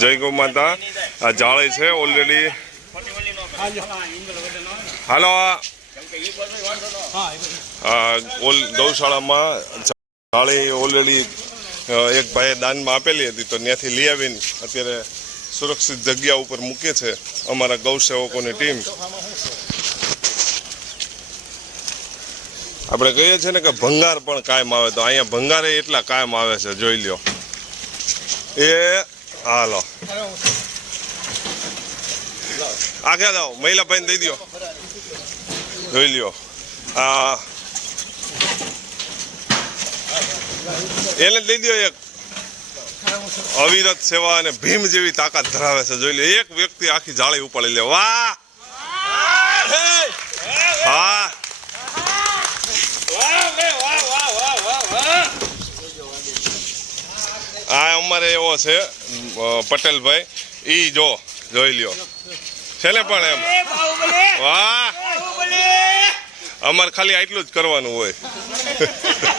જય ગૌ માતા. આ જાળે છે ઓલરેડી હાલો ઓલ ગૌશાળામાં જાળી ઓલરેડી એક ભાઈએ દાનમાં આપેલી હતી, તો ત્યાંથી લઈ આવીને અત્યારે સુરક્ષિત જગ્યા ઉપર મૂકે છે અમારા ગૌસેવકોની ટીમ. આપણે કહીએ છીએ ને કે ભંગાર પણ કાયમ આવે, તો અહીંયા ભંગારે એટલા કાયમ આવે છે, જોઈ લ્યો. એ હાલો આગળ આવો મહિલા ભાઈ દઈ દો જોઈ લ્યો હા એને દઈ દો એક અવિરત સેવા અને ભીમ જેવી તાકાત ધરાવે છે જોઈ લે એક વ્યક્તિ આખી જાળી ઉપાડી લે વાહ હા આ અમારે એવો છે પટેલભાઈ. ઈ જો જોઈ લ્યો. છે ને પણ એમ. વાહ! અમારે ખાલી આટલું જ કરવાનું હોય.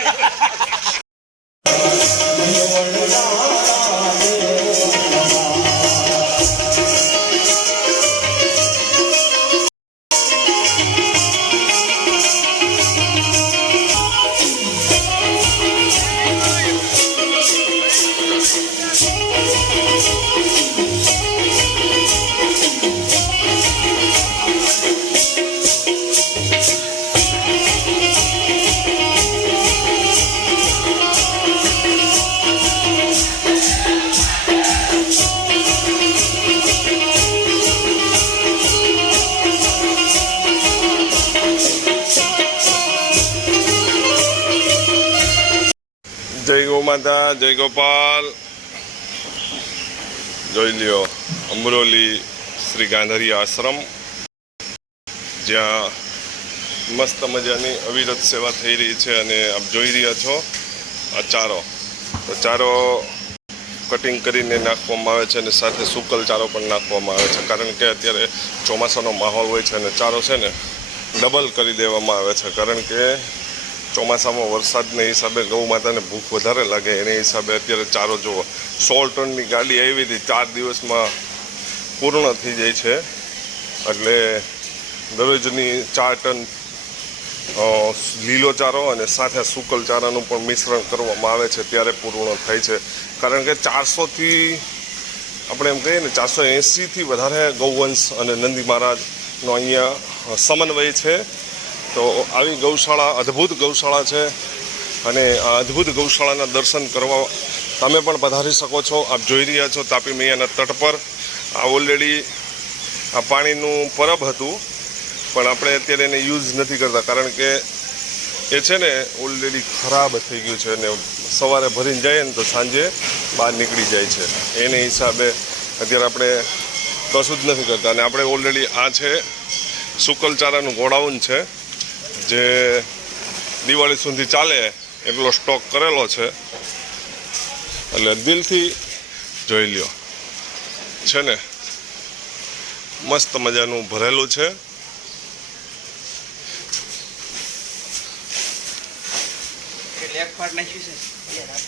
જય ગૌ માતા જય ગોપાલ, જોઈ લ્યો, અમરોલી શ્રી ગાંધારી આશ્રમ, જ્યાં મસ્ત મજાની અવિરત સેવા થઈ રહી છે અને આપ જોઈ રહ્યા છો આ ચારો. તો ચારો કટિંગ કરીને નાખવામાં આવે છે અને સાથે સુકલ ચારો પણ નાખવામાં આવે છે, કારણ કે અત્યારે ચોમાસાનો માહોલ હોય છે અને ચારો છે ને ડબલ કરી દેવામાં આવે છે, કારણ કે ચોમાસામાં વરસાદને હિસાબે ગૌ માતાને ભૂખ વધારે લાગે. એને હિસાબે અત્યારે ચારો જુઓ. સો ટનની ગાડી આવી હતી. ચાર દિવસમાં પૂર્ણ થઈ જાય છે. એટલે દરરોજની ચાર ટન લીલો ચારો અને સાથે સુકલ ચારાનું પણ મિશ્રણ કરવામાં આવે છે. ત્યારે પૂર્ણ થાય છે. કારણ કે ચારસોથી, આપણે એમ કહીએ ને, ચારસો એંસીથી વધારે ગૌવંશ અને નંદી મહારાજનો અહીંયા સમન્વય છે. તો આવી ગૌશાળા, અદ્ભુત ગૌશાળા છે અને આ અદ્ભુત ગૌશાળાના દર્શન કરવા તમે પણ પધારી શકો છો. આપ જોઈ રહ્યા છો તાપી મૈયાના તટ પર. આ ઓલરેડી આ પાણીનું પરબ હતું, પણ આપણે અત્યારે એને યુઝ નથી કરતા, કારણ કે એ છે ને ઓલરેડી ખરાબ થઈ ગયું છે અને સવારે ભરીને જાય ને તો સાંજે બહાર નીકળી જાય છે. એને હિસાબે અત્યારે આપણે કશું જ નથી કરતા અને આપણે ઓલરેડી આ છે, શુકલચારાનું ગોડાઉન છે. જે દિવાળી સુધી ચાલે એટલો સ્ટોક કરેલો છે. એટલે દિલથી જોઈ લ્યો. છે ને? મસ્ત મજાનું ભરેલું છે. છે.